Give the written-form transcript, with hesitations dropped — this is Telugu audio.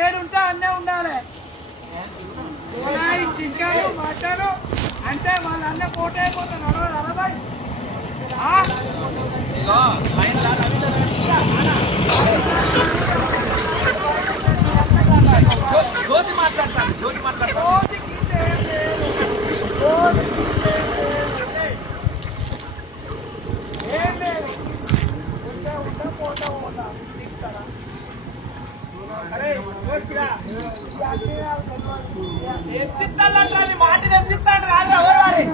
ఏడుంటే అన్నే ఉండాలి. చింకాలు మాట్లాడు అంటే వాళ్ళ అన్న పోటీ అయిపోతాను 60 జ్యోతి మాట్లాడతాను. ఏం లేదు ఉంటా పోతా ఎత్తిస్తాను మాటలు ఎత్తిస్తాడు రాదు ఎవరు వాడి